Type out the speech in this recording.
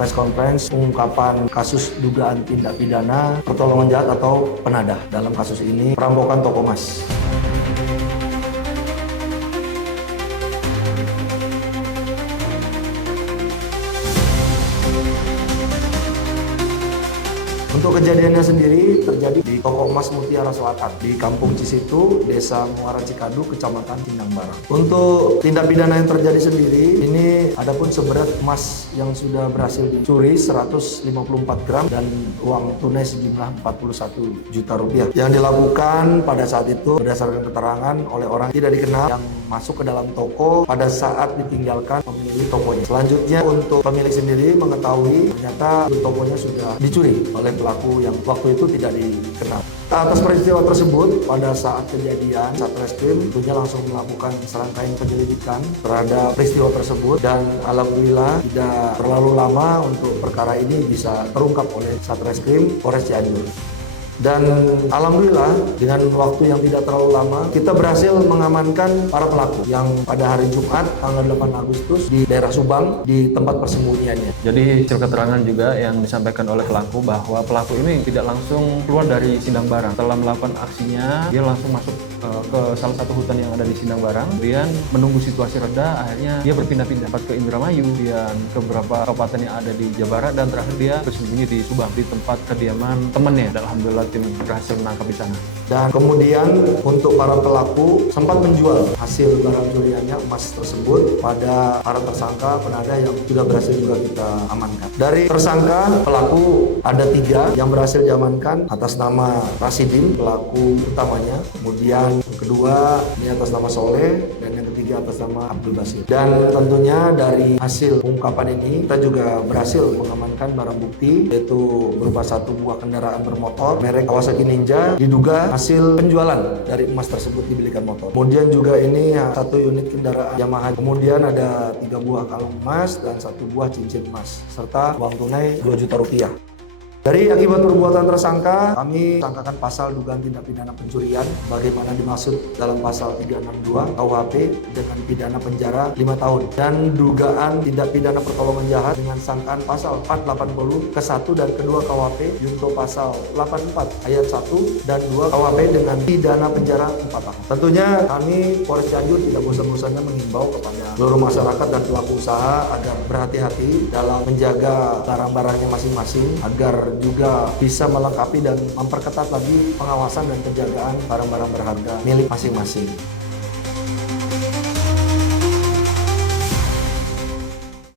press conference pengungkapan kasus dugaan tindak pidana pertolongan jahat atau penadah. Dalam kasus ini perampokan toko emas. Untuk kejadiannya sendiri terjadi di Toko Emas Mutiara Selatan di Kampung Cisitu, Desa Muara Cikadu, Kecamatan Sindang Barang. Untuk tindak pidana yang terjadi sendiri, ini adapun seberat emas yang sudah berhasil dicuri 154 gram dan uang tunai sejumlah 41 juta rupiah. Yang dilakukan pada saat itu berdasarkan keterangan oleh orang tidak dikenal yang masuk ke dalam toko pada saat ditinggalkan pemilik tokonya. Selanjutnya untuk pemilik sendiri mengetahui ternyata tokonya sudah dicuri oleh pelaku yang waktu itu tidak dikenal. Atas peristiwa tersebut, pada saat kejadian, Satreskrim tentunya langsung melakukan serangkaian penyelidikan terhadap peristiwa tersebut dan alhamdulillah tidak terlalu lama untuk perkara ini bisa terungkap oleh Satreskrim Polres Cianjur. Dan alhamdulillah dengan waktu yang tidak terlalu lama kita berhasil mengamankan para pelaku yang pada hari Jumat tanggal 8 Agustus di daerah Subang di tempat persembunyiannya. Jadi hasil keterangan juga yang disampaikan oleh pelaku bahwa pelaku ini tidak langsung keluar dari Sindang Barang. Setelah melakukan aksinya, dia langsung masuk ke salah satu hutan yang ada di Sindang Barang. Kemudian menunggu situasi reda, akhirnya dia berpindah-pindah ke Indramayu, dan ke beberapa kabupaten yang ada di Jawa Barat, dan terakhir dia bersembunyi di Subang di tempat kediaman temannya. Dan alhamdulillah tim berhasil menangkap di sana. Dan kemudian untuk para pelaku sempat menjual hasil barang curiannya emas tersebut pada para tersangka penadah yang sudah berhasil juga kita amankan. Dari tersangka pelaku ada 3 yang berhasil diamankan atas nama Rasidin pelaku utamanya, kemudian yang kedua ini atas nama Soleh, dan yang ketiga atas nama Abdul Basir. Dan tentunya dari hasil pengungkapan ini kita juga berhasil mengamankan barang bukti yaitu berupa 1 buah kendaraan bermotor merek Kawasaki Ninja, diduga hasil penjualan dari emas tersebut dibelikan motor. Kemudian juga ini 1 unit kendaraan Yamaha. Kemudian ada 3 buah kalung emas dan 1 buah cincin emas serta uang tunai 2 juta rupiah. Dari akibat perbuatan tersangka, kami sangkakan pasal dugaan tindak pidana pencurian bagaimana dimaksud dalam pasal 362 KUHP dengan pidana penjara 5 tahun dan dugaan tindak pidana pertolongan jahat dengan sangkaan pasal 480 ke-1 dan ke-2 KUHP junto pasal 84 ayat 1 dan 2 KUHP dengan pidana penjara 4 tahun. Tentunya kami Polres Cianjur tidak bosan-bosannya mengimbau kepada seluruh masyarakat dan pelaku usaha agar berhati-hati dalam menjaga barang-barangnya masing-masing agar juga bisa melengkapi dan memperketat lagi pengawasan dan penjagaan barang-barang berharga milik masing-masing.